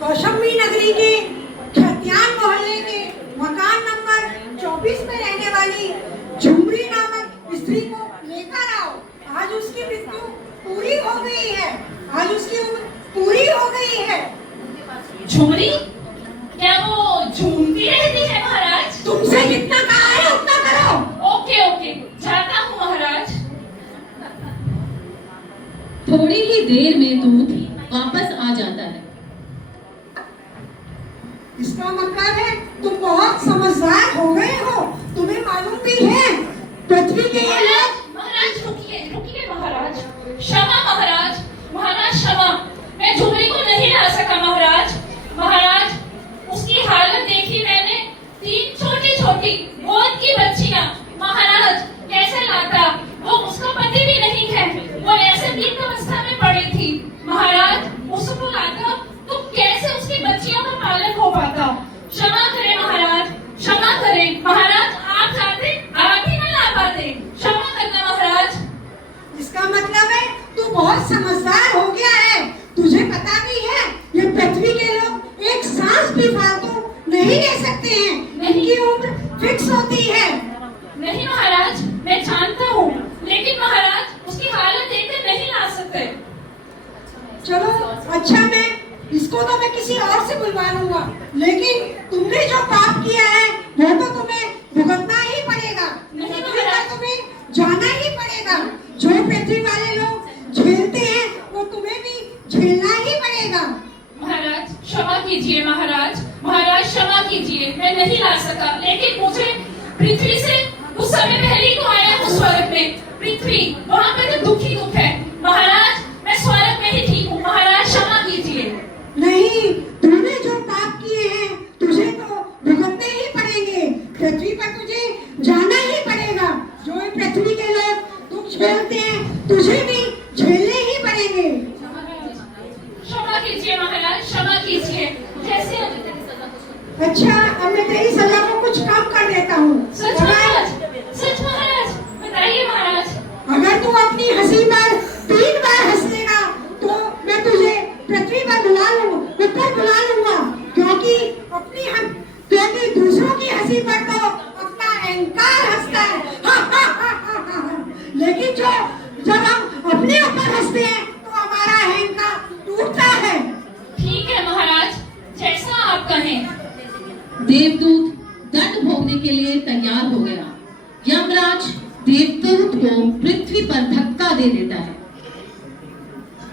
कौशंबी नगरी के खतियान मोहल्ले के मकान नंबर 24 में रहने वाली झुमरी नामक स्त्री को लेकर आओ। आज उसकी मृत्यु पूरी हो गई है। आज उसकी उम्र पूरी हो गई है। झुमरी? क्या वो झूमती रहती है महाराज? तुमसे जितना कहा है उतना करो। ओके ओके, जाता हूँ महाराज। थोड़ी ही देर में दूध वापस आ जाता है। इसका मतलब है तुम बहुत समझदार हो गए हो। तुम्हें मालूम भी है पृथ्वी के ये लोग। महाराज रुकिए रुकिए महाराज, क्षमा महाराज, महाराज क्षमा। मैं झुमरी को नहीं ला सका महाराज। महाराज उसकी हालत देखी मैंने, 3 छोटी छोटी गोद की बच्चियां। महाराज कैसे लाता, वो उसका पति भी नहीं है, वो ऐसे दीन अवस्था में पड़ी थी। महाराज उसको लाता तो कैसे उसकी बच्चियों का पालन हो पाता। क्षमा करें महाराज, क्षमा करें महाराज। आप चाहते आप ही ना ला पाते, क्षमा करना महाराज। इसका मतलब है तू बहुत समझदार हो गया है। तुझे पता भी है ये पृथ्वी के लोग एक सांस भी फालतू नहीं ले सकते हैं। इनकी उम्र फिक्स होती है। नहीं महाराज, मैं जानता हूँ, लेकिन महाराज उसकी हालत देखकर नहीं ला सकते। चलो अच्छा, मैं इसको तो मैं किसी और से बुलवा लूंगा, लेकिन तुमने जो पाप किया है वो तो तुम्हें भुगतना ही पड़ेगा। नहीं पृथ्वी पर महाराज। तुम्हें जाना ही पड़ेगा। जो पृथ्वी वाले लोग झेलते हैं वो तुम्हें भी झेलना ही पड़ेगा। महाराज क्षमा कीजिए महाराज, महाराज क्षमा कीजिए। मैं नहीं ला सका, लेकिन मुझे पृथ्वी से उस समय पहले को आया हूँ स्वर्ग में। पृथ्वी वहाँ पे तो दुख ही दुख है। महाराज मैं स्वर्ग में ही ठीक हूँ, महाराज क्षमा कीजिए। नहीं, तूने जो पाप किए हैं तुझे तो भुगतने ही पड़ेंगे। पृथ्वी पर तुझे जाना ही पड़ेगा। जो ये पृथ्वी के लोग दुख झेलते हैं तुझे भी झेलने ही पड़ेंगे। क्षमा कीजिए महाराज, क्षमा कीजिए। जैसे अच्छा, अब मैं तेरी सजा को कुछ कम कर देता हूँ। सच महाराज, सच महाराज, बताइए महाराज। अगर तू अपनी हंसी पर 3 बार हंस लेगा तो मैं तुझे पृथ्वी पर बुला लूंगा, ऊपर बुला लूंगा। क्योंकि दूसरों की हंसी पर तो अपना अहंकार हंसता है। लेकिन जब हम अपने ऊपर हंसते हैं तो हमारा अहंकार टूटता है। ठीक है महाराज, जैसा आप कहें। देवदूत दंड भोगने के लिए तैयार हो गया। यमराज देवदूत को पृथ्वी पर धक्का दे देता है।